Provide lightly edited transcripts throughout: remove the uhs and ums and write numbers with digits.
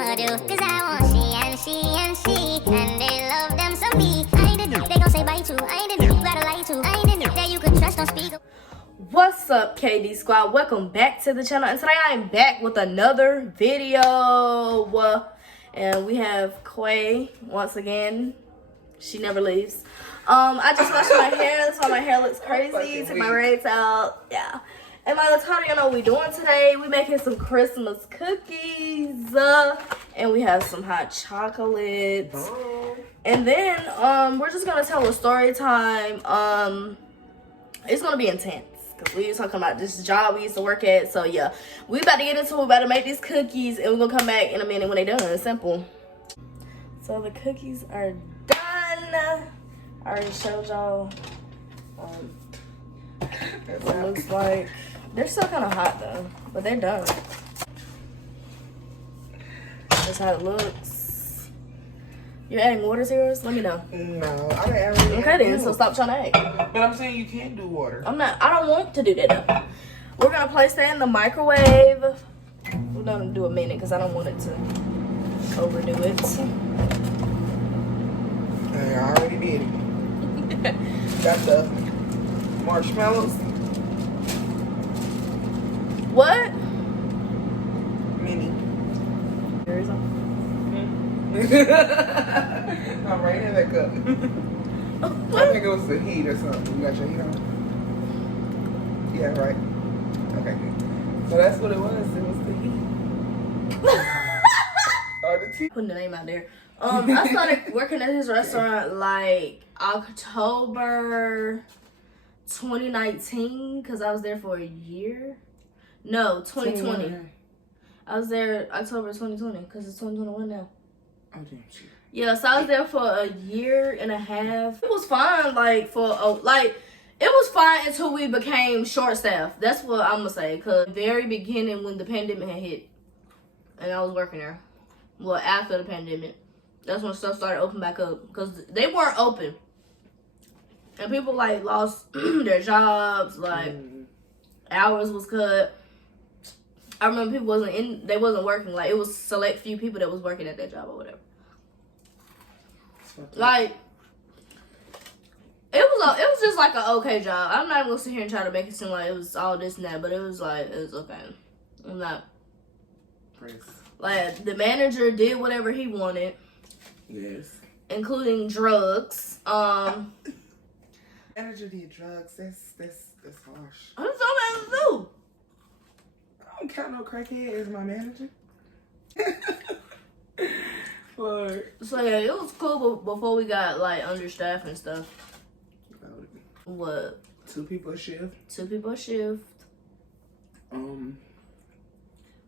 I'ma do. Cause I want she, and they love them some me. I ain't the dude, they gon' say bye to. I ain't the dude, you gotta lie to. I ain't the dude that you can trust, don't speak. What's up, KD Squad? Welcome back to the channel, and today I am back with another video. And we have Quay once again. She never leaves. I just washed my hair. That's why my hair looks crazy. Took my braids out. Yeah. And my Latana, you know what we doing today? We making some Christmas cookies. And we have some hot chocolate. And then we're just gonna tell a story time. It's gonna be intense. Cause we was talking about this job we used to work at. So yeah. We about to get into it. We about to make these cookies, and we're gonna come back in a minute when they done. It's simple. So the cookies are done. I already showed y'all what it looks like. They're still kind of hot though, but they're done. That's how it looks. You're adding water to yours? Let me know. No, I didn't add Okay then, so stop trying to add. But I'm saying you can't do water. I don't want to do that though. We're gonna place that in the microwave. We're gonna do a minute because I don't want it to overdo it. I already did it. Got the marshmallows. What? Mini. There is one. I'm right in that cup. I think it was the heat or something. You got your heat on? Yeah, right. Okay, good. So that's what it was. It was the heat. Or the tea. Putting the name out there. I started working at this restaurant like October 2019 because I was there for a year. No, 2020. I was there October 2020 because it's 2021 now. Oh, damn shit. Yeah, so I was there for a year and a half. It was fine, it was fine until we became short staffed. That's what I'm gonna say. Cause very beginning when the pandemic had hit, and I was working there. Well, after the pandemic, that's when stuff started opening back up. Cause they weren't open, and people lost their jobs. Hours was cut. I remember people they wasn't working. It was select few people that was working at that job or whatever. It was just like an okay job. I'm not even gonna sit here and try to make it seem like it was all this and that, but it was okay. I'm not. Praise. The manager did whatever he wanted. Yes. Including drugs. Manager did drugs. That's harsh. I'm so mad too. I don't count no crackhead as my manager. So yeah, it was cool before we got understaffed and stuff. What? 2 people a shift. 2 people a shift.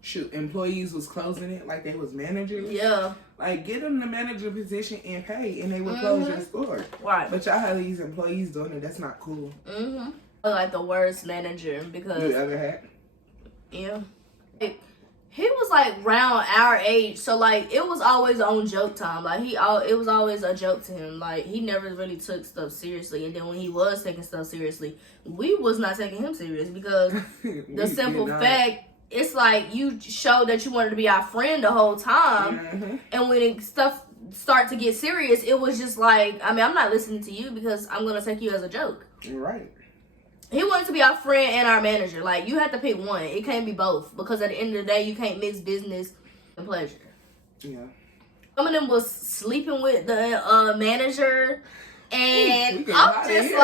Shoot, employees was closing it like they was managers. Yeah. Get them the manager position and pay, and they would close your store. Right. But y'all have these employees doing it. That's not cool. The worst manager because you ever had? Yeah. He was around our age, so it was always on joke time. It was always a joke to him. He never really took stuff seriously, and then when he was taking stuff seriously, we was not taking him serious because the simple fact, it's you showed that you wanted to be our friend the whole time, and when stuff start to get serious, it was just I'm not listening to you because I'm gonna take you as a joke. You're right. He wanted to be our friend and our manager. You have to pick one. It can't be both. Because at the end of the day, you can't mix business and pleasure. Yeah. Some of them was sleeping with the manager. And I'm just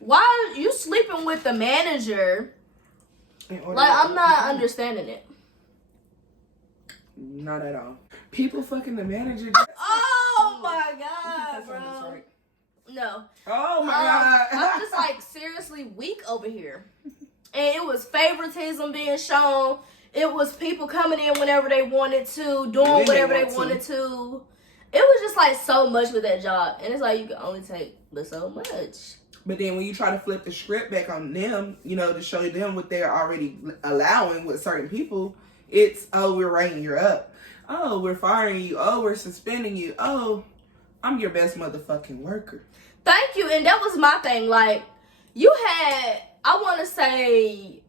why are you sleeping with the manager? I'm not understanding it. Not at all. People fucking the manager. Oh my God, bro. No. Oh my God. I'm just seriously weak over here. And it was favoritism being shown. It was people coming in whenever they wanted to, doing whatever they wanted to. It was just so much with that job. And it's you can only take but so much. But then when you try to flip the script back on them, to show them what they're already allowing with certain people, it's, oh, we're writing you up. Oh, we're firing you. Oh, we're suspending you. Oh, I'm your best motherfucking worker. Thank you. And that was my thing. You had, I want to say,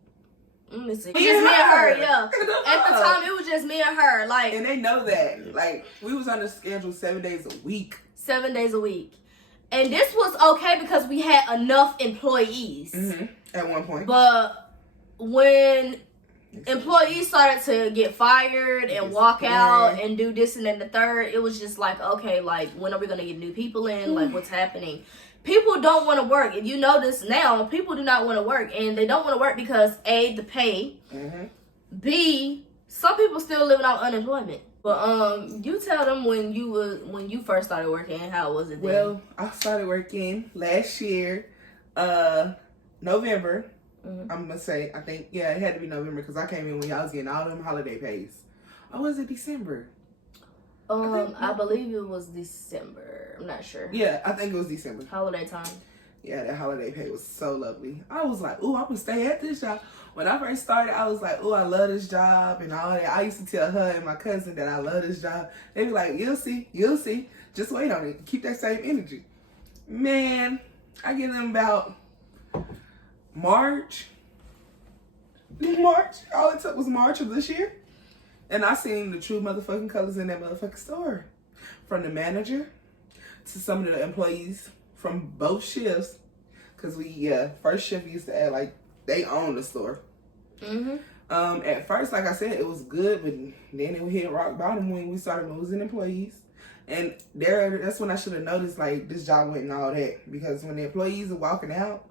Let me see. It was just me and her, yeah. At the time, it was just me and her. Like, and they know that. Like, we was on the schedule 7 days a week. 7 days a week. And this was okay because we had enough employees. Mm-hmm. At one point. But when employees started to get fired and walk out and do this and then the third, it was just like, okay, like, when are we going to get new people in? Like, what's happening? People don't want to work. If you notice now, people do not want to work. And they don't want to work because, A, the pay. Mm-hmm. B, some people still living off unemployment. But you tell them when you first started working, how was it then? Well, I started working last year, November. Mm-hmm. I'm gonna say, I think, yeah, it had to be November because I came in when y'all was getting all them holiday pays. Or was it December? I believe it was December. I'm not sure. Yeah, I think it was December. Holiday time. Yeah, that holiday pay was so lovely. I was like, ooh, I'm gonna stay at this job. When I first started, I was like, ooh, I love this job and all that. I used to tell her and my cousin that I love this job. They be like, you'll see. Just wait on it. Keep that same energy. Man, I get them about March. All it took was March of this year. And I seen the true motherfucking colors in that motherfucking store. From the manager to some of the employees from both shifts. Because first shift used to act like they own the store. Mm-hmm. At first, like I said, it was good. But then it hit rock bottom when we started losing employees. And that's when I should have noticed, like, this job wasn't all that. Because when the employees are walking out,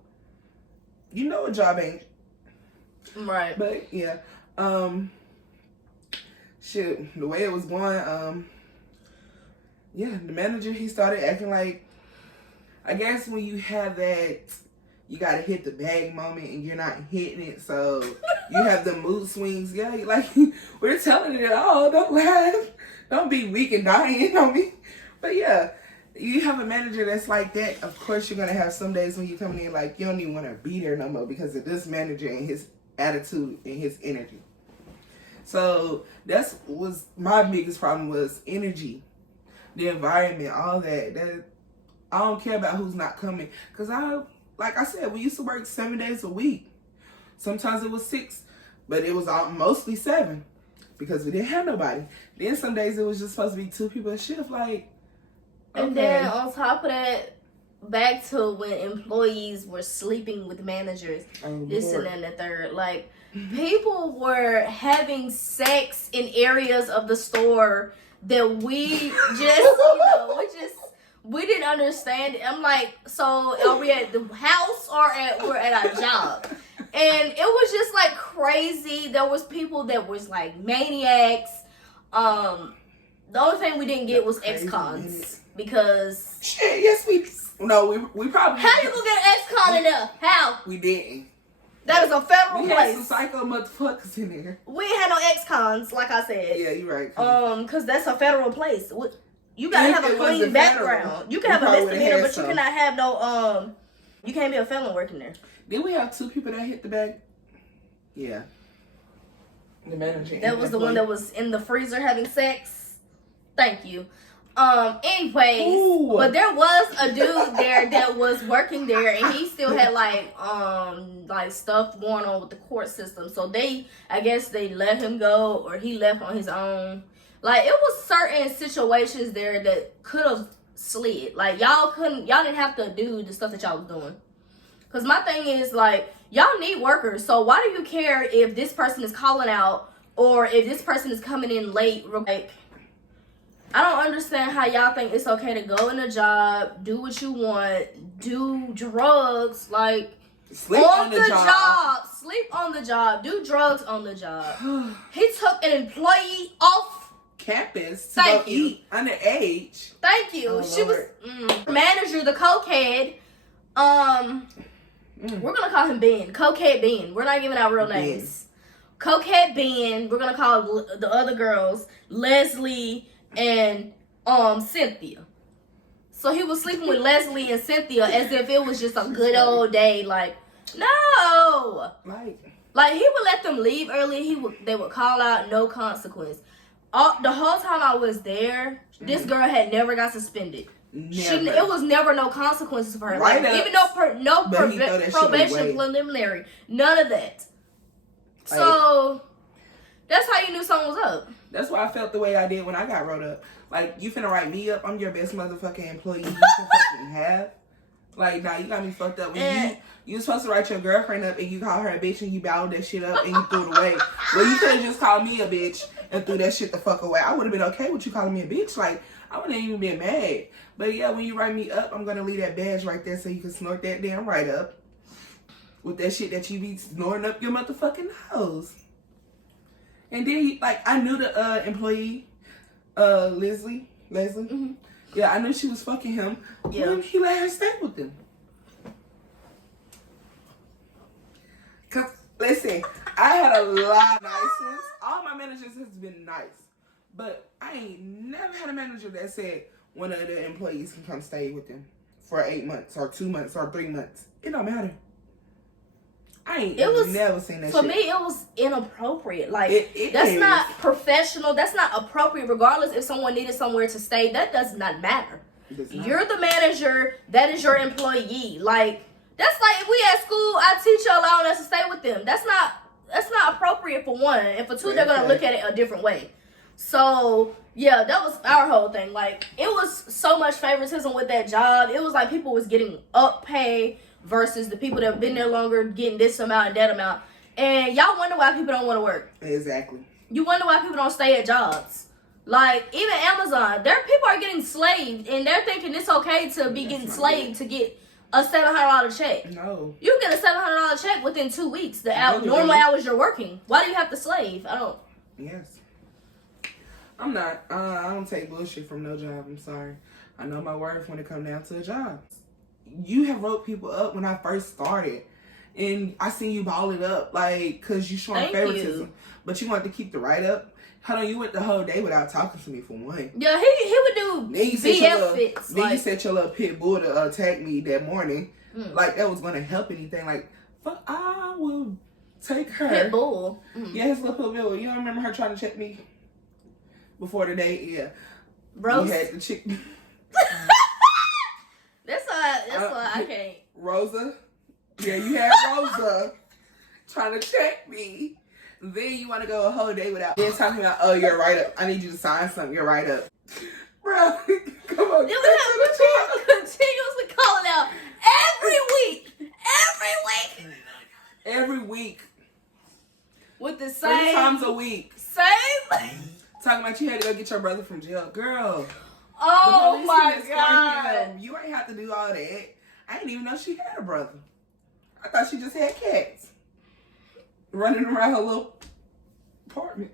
you know a job ain't. Right. But, yeah. Shit, the way it was going, the manager, he started acting like, I guess when you have that, you gotta hit the bag moment and you're not hitting it, so you have the mood swings. Yeah, like, we're telling it all. Don't laugh. Don't be weak and dying on me. But yeah, you have a manager that's like that. Of course, you're gonna have some days when you're coming in like you don't even want to be there no more because of this manager and his attitude and his energy. So that's was my biggest problem was energy, the environment, all that. That I don't care about who's not coming because like I said, we used to work 7 days a week. Sometimes it was 6, but it was mostly 7 because we didn't have nobody. Then some days it was just supposed to be 2 people a shift. Like, okay. And then on top of that, back to when employees were sleeping with managers, this Lord. And then the third, like. People were having sex in areas of the store that we just, we didn't understand. I'm like, so are we at the house or we're at our job? And it was just like crazy. There was people that was like maniacs. The only thing we didn't get was ex-cons because. Shit, yes we probably. How you gonna get an ex-con in there? How? We didn't. That is a federal place. We had some psycho motherfuckers in there. We ain't had no ex-cons, like I said. Yeah, you're right. Because that's a federal place. You gotta have a clean background. You can have a misdemeanor, but you cannot have no, you can't be a felon working there. Did we have 2 people that hit the bag? Yeah. The manager. That was the one that was in the freezer having sex. Thank you. Anyways, Ooh. But there was a dude there that was working there and he still had like stuff going on with the court system. So I guess they let him go or he left on his own. Like, it was certain situations there that could have slid. Like, y'all didn't have to do the stuff that y'all was doing. Cause my thing is, like, y'all need workers. So why do you care if this person is calling out or if this person is coming in late? Like, I don't understand how y'all think it's okay to go in a job, do what you want, do drugs, like, sleep on the job. Sleep on the job, do drugs on the job. He took an employee off campus to go eat underage. Thank you. Oh, she Lord. Was manager, the cokehead. We're gonna call him Ben. Cokehead Ben. We're not giving out real names. Cokehead Ben. We're gonna call the other girls Leslie and Cynthia. So he was sleeping with Leslie and Cynthia as if it was just a good old day. Like, no. Like he would let them leave early. They would call out, no consequence. The whole time I was there, this girl had never got suspended. It was never no consequences for her. Like, even though probation preliminary, none of that. Like, so that's how you knew something was up. That's why I felt the way I did when I got wrote up. Like, you finna write me up? I'm your best motherfucking employee you can fucking have. Like, nah, you got me fucked up. When you supposed to write your girlfriend up and you call her a bitch and you bowed that shit up and you threw it away. Well, you could have just called me a bitch and threw that shit the fuck away. I would have been okay with you calling me a bitch. Like, I wouldn't even been mad. But yeah, when you write me up, I'm gonna leave that badge right there so you can snort that damn write up with that shit that you be snorting up your motherfucking nose. And then, like, I knew the employee, Leslie. Mm-hmm. Yeah, I knew she was fucking him. Yeah. When he let her stay with him. Cause, listen, I had a lot of nice ones. All my managers has been nice. But I ain't never had a manager that said one of the employees can come stay with them for 8 months or 2 months or 3 months. It don't matter. I ain't never seen that for shit. me, it was inappropriate. Like, that's not professional. That's not appropriate, regardless if someone needed somewhere to stay. That does not matter. You're the manager. That is your employee. Like, that's like if we at school, our teacher allowing us to stay with them. That's not appropriate for one. And for two, they're going to look at it a different way. So, yeah, that was our whole thing. Like, it was so much favoritism with that job. It was like people was getting up pay versus the people that have been there longer getting this amount and that amount. And y'all wonder why people don't want to work. Exactly. You wonder why people don't stay at jobs. Like, even Amazon, their people are getting slaved, and they're thinking it's okay to be getting slaved to get a $700 check. No. You get a $700 check within 2 weeks, the normal hours you're working. Why do you have to slave? I don't. Yes. I'm not. I don't take bullshit from no job. I'm sorry. I know my worth when it comes down to a job. You have wrote people up when I first started. And I seen you ball it up, like, because you showing favoritism. But you want to keep the write-up. Hold on, you went the whole day without talking to me for one. Yeah, he would do BF fits. Then you said your little pit bull to attack me that morning. Like, that was going to help anything. Like, fuck, I will take her. Pit bull. Yeah, his little pit bull. You don't remember her trying to check me before the day? Yeah. Rose? You had the chick. That's why I can't. Rosa? Yeah, you had Rosa trying to check me. Then you want to go a whole day without then talking about, oh, you're right up. I need you to sign something. You're right up. Bro, come on. Then we have continuously calling out every week. Every week. With the same. 3 times a week. Same. Talking about you had to go get your brother from jail. Girl. Oh my God. You ain't have to do all that. I didn't even know she had a brother. I thought she just had cats. Running around her little apartment.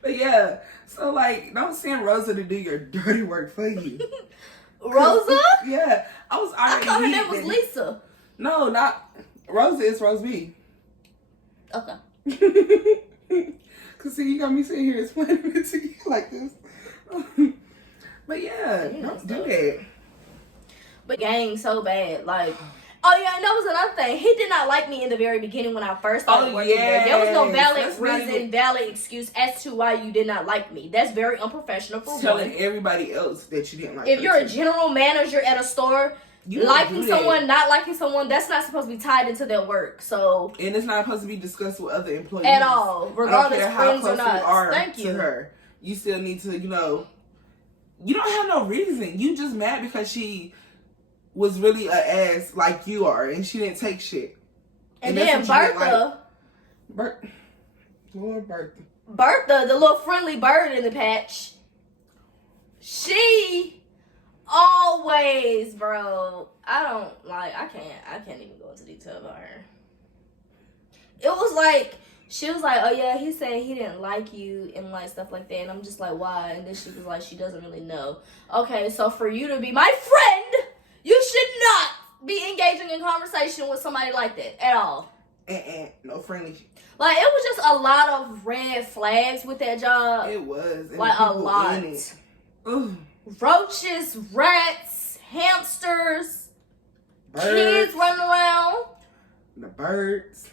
But yeah, so like, don't send Rosa to do your dirty work for you. Rosa? Yeah, I was already. I thought her name was Lisa. No, not Rosa. It's Rose B. Okay. Cause see, you got me sitting here explaining it to you like this. But yeah, don't do that. But gang so bad, like. Oh, yeah, and that was another thing. He did not like me in the very beginning when I first started working there. There was no valid reason, valid excuse as to why you did not like me. That's very unprofessional for telling everybody else that you didn't like If you're a general manager at a store, liking someone, not liking someone, that's not supposed to be tied into their work. So and it's not supposed to be discussed with other employees. At all, regardless I don't care friends how close or not. you are Thank you. to her. You still need to, you don't have no reason. You just mad because she was really a ass like you are, and she didn't take shit. And then Bertha, Lord Bertha, the little friendly bird in the patch, she always, bro. I can't even go into detail about her. It was like, she was like, oh yeah, he said he didn't like you and like stuff like that. And I'm just like, why? And then she was like, she doesn't really know. Okay, so for you to be my friend, you should not be engaging in conversation with somebody like that at all. No friendly. Like, it was just a lot of red flags with that job. It was. And like, a lot. Roaches, rats, hamsters, birds, kids running around. The birds.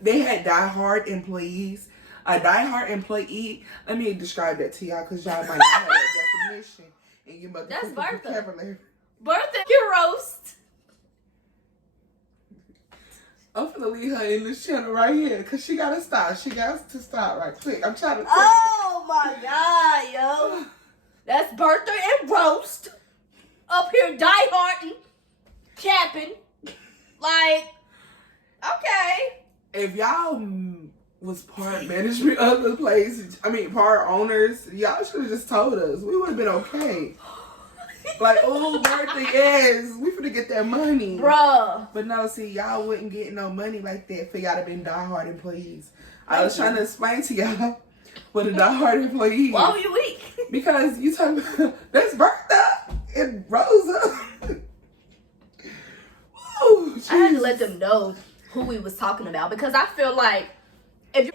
They had diehard employees. A diehard employee, let me describe that to y'all because y'all might not have that definition. And you must That's Bertha. vocabulary. Bertha, your roast. I'm finna leave her in this channel right here because she gotta stop. She got to stop right quick. I'm trying to. Oh my God, yo. That's birthday and roast. Up here die-harding, capping. Like, okay. If y'all was part management of the place, part owners, y'all should have just told us. We would have been okay. Like, oh, birthday, yes, we finna get that money. Bruh. But no, see, y'all wouldn't get no money like that for y'all to been diehard employees. I was trying to explain to y'all what a diehard employee. Why were you weak? Because you talking about, that's Bertha and Rosa. Woo, I had to let them know who we was talking about because I feel like if you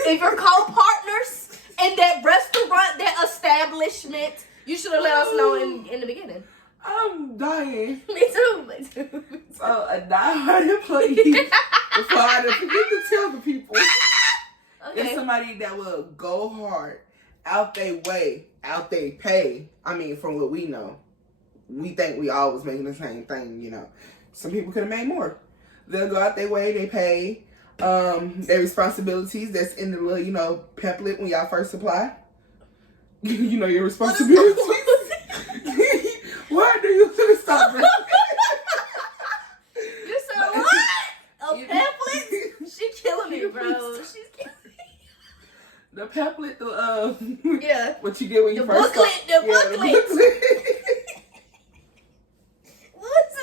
if you're co-partners in that restaurant, that establishment, you should have let us know in the beginning. I'm dying. Me too. So a diehard employee, before I forget to tell the people, Okay. is somebody that will go hard, out they way, out they pay. From what we know, we think we all was making the same thing, you know. Some people could have made more. They'll go out their way, they pay their responsibilities that's in the little, you know, pamphlet when y'all first apply. You know your responsibilities. Why do you stop it? You said what? A pamphlet? She killing me, bro. She's killing me. The pamphlet, Yeah. what you get when you The first booklet, start. the booklet. What's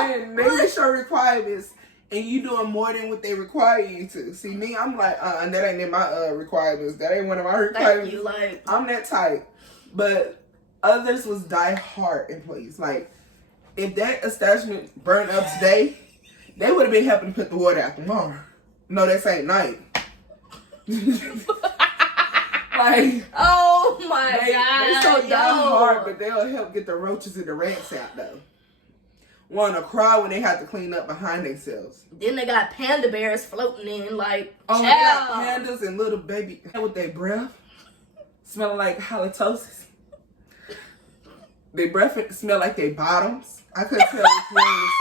And they list your requirements, and you doing more than what they require you to. See, me, I'm like, that ain't in my requirements. That ain't one of my requirements. Thank you, like. I'm that type. But others was die-hard employees. Like, if that establishment burned up today, they would have been helping put the water out tomorrow. No, that same night. Like, oh my they God. so die-hard, but they'll help get the roaches and the rats out, though. Want to cry when they have to clean up behind themselves. Then they got panda bears floating in, like, oh, they got pandas and little baby with their breath smelling like halitosis. Their breath smell like their bottoms. I couldn't tell which one was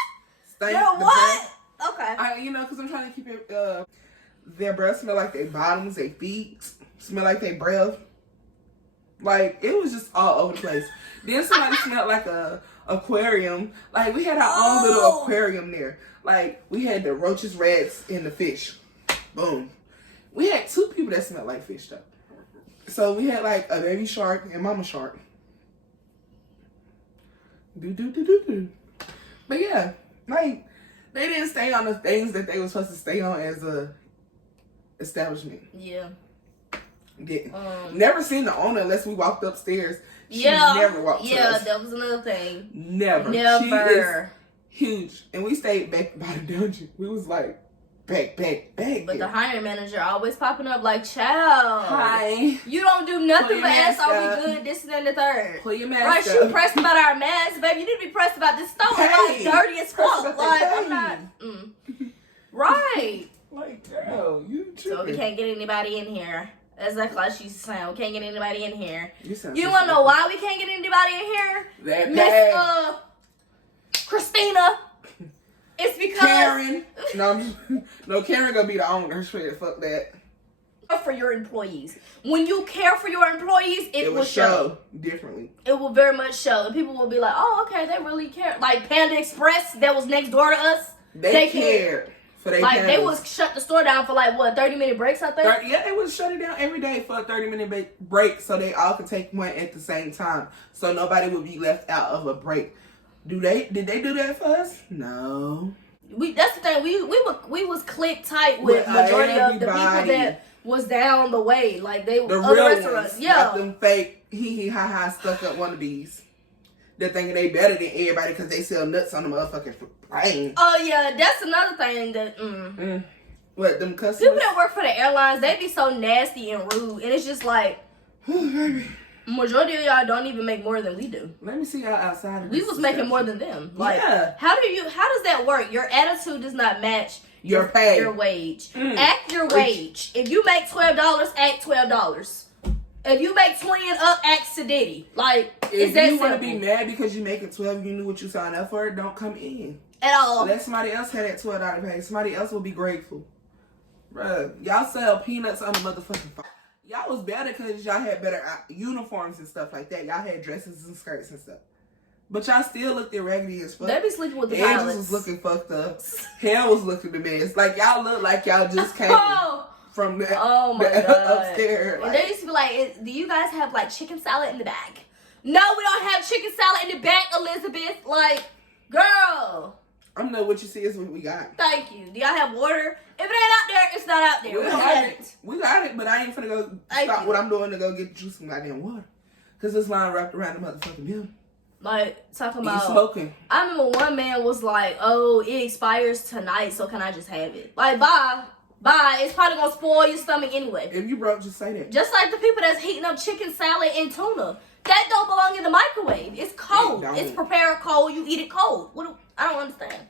stank. Yo, what? Okay. Because I'm trying to keep it. Their breath smell like their bottoms, their feet smell like their breath. Like, it was just all over the place. Then somebody smelled like a aquarium. Like, we had our own little aquarium there. Like, we had the roaches, rats, and the fish. Boom. We had 2 people that smelled like fish, though. So we had like a baby shark and mama shark. But yeah, like, they didn't stay on the things that they were supposed to stay on as a establishment. Yeah. Never seen the owner unless we walked upstairs. She never walked to us. That was another thing. Never. She is huge. And we stayed back by the dungeon. We was like, back. But the hiring manager always popping up like, child. Hi. You don't do nothing but ask, are we good, this and the third. Pull your mask right, she pressed about our masks, baby. You need to be pressed about this store. Like, dirty as fuck. Like, I'm not. Right. Like, girl, you tripping. So we can't get anybody in here. That's like she's saying, we can't get anybody in here. You want to know why we can't get anybody in here? That Miss Christina. It's because Karen. No, Karen gonna be the owner. Straight, fuck that. For your employees. When you care for your employees, it will show differently. It will very much show. And people will be like, oh, okay, they really care. Like Panda Express that was next door to us. They cared. Like, they was shut the store down for like, what, 30-minute breaks, I think? Yeah, they would shut it down every day for a 30-minute break so they all could take one at the same time. So nobody would be left out of a break. Did they do that for us? No. That's the thing. We was click tight with majority of the people that was down the way. Like, they the other real restaurants. Ones, yeah. not them fake ha stuck up one of these. They're thinking they better than everybody because they sell nuts on the motherfucking plane. Oh, yeah. That's another thing that, What, them customers? People that work for the airlines, they be so nasty and rude. And it's just like, majority of y'all don't even make more than we do. Let me see y'all outside of We was making more than them. Like, yeah. How does that work? Your attitude does not match your pay. Your wage. Act your wage. If you make $12, act $12. If you make 20 and up, ask to Diddy. Like, If it's that you want to simple. be mad because you make it 12, you knew what you signed up for, don't come in. At all. Let somebody else have that $12 pay. Somebody else will be grateful. Bruh, y'all sell peanuts on the motherfucking phone. Y'all was better because y'all had better uniforms and stuff like that. Y'all had dresses and skirts and stuff. But y'all still looked raggedy as fuck. They be sleeping with the Angels pilots. was looking fucked up. Hell was looking a mess. Like, y'all look like y'all just came from the, oh my the God. upstairs. And they used to be like, do you guys have like chicken salad in the bag? No, we don't have chicken salad in the bag, Elizabeth. Like, girl. I'm know what you see is what we got. Thank you. Do y'all have water? If it ain't out there, it's not out there. We don't have it. We got it, but I ain't finna go stop what I'm doing to go get you some goddamn water. Because this line wrapped around the motherfucking building. Like, talking You about... smoking. I remember one man was like, oh, it expires tonight, so can I just have it? Like, bye. Bye. It's probably going to spoil your stomach anyway. If you broke, just say that. Just like the people that's heating up chicken salad and tuna. That don't belong in the microwave. It's cold. It's prepared cold. You eat it cold. I don't understand.